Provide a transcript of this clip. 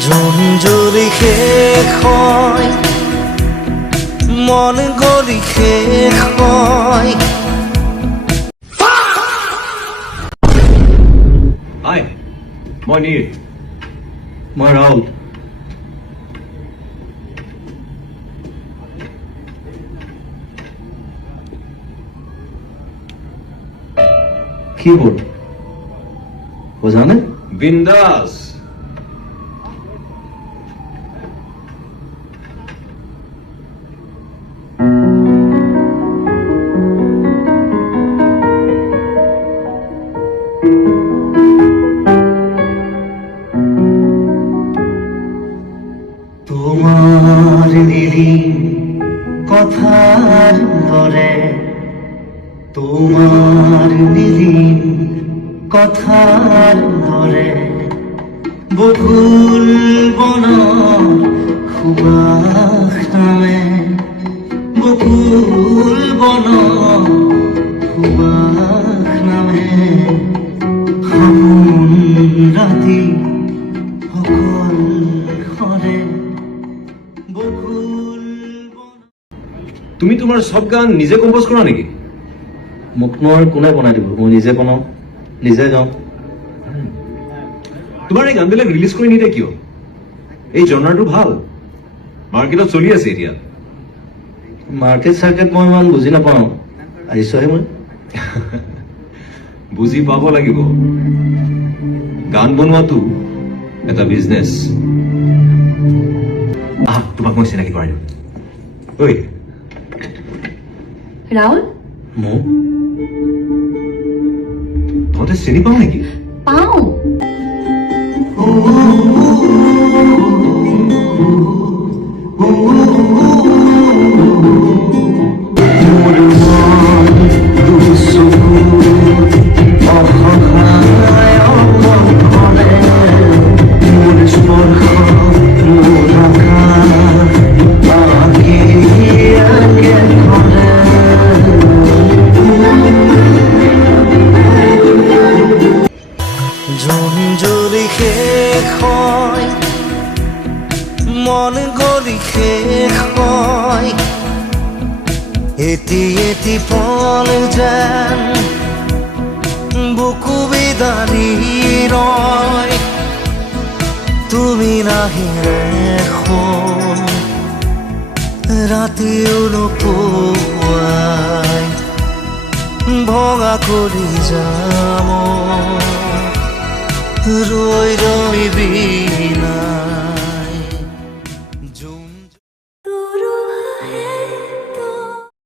জোন জুৰি শেষ হয়, মন গলি শেষ হয়। হাই, মই নীৰ। মই ৰাহুল। কি হ'ল বুজানে? বিন্দাস। তোমার নিরিম কথার দরে, তোমার নিরিম কথার দরে বকুল বন সুবাস নামে, বকুল বন সুবাস নামে। সামোন ৰাতি অকল সৰে বকুল বন। তুমি তোমাৰ সব গান নিজে কম্পোজ কৰা নেকি? মোক মোৰ কোনে বনাই দিব? মই নিজে বনাওঁ, নিজে গাওঁ। তোমাৰ এই গানবিলাক ৰিলিজ কৰি নিদিয়ে কিয়? এই জনাৰটো ভাল, মাৰ্কেটত চলি আছে এতিয়া। মাৰ্কেট চাৰ্কেট মই ইমান বুজি নাপাওঁ, আহিছোহে মই। বুজি পাব লাগিব। গান বনোৱাটো এটা বিজনেছ। তোমাক মই চিনাকি কৰাই দিম। ঐ ৰাহুল, মোক তহঁতে চিনি পাওঁ নেকি? পাওঁ। মোৰ মন দুচকু অসহায় অকলে, মোৰ স্পৰ্শ মোৰ আকাশ আঁকিয়াকে ধৰে। জোন জুৰি শেষ হয়, মন গলি শেষ হয়। এটি এটি পল যেন বুকু বিদাৰি ৰয়, তুমি নাহিলে এখন ৰাতিও নোপোৱাই ভঙা কৰি যাম ৰৈ ৰৈ বিনা।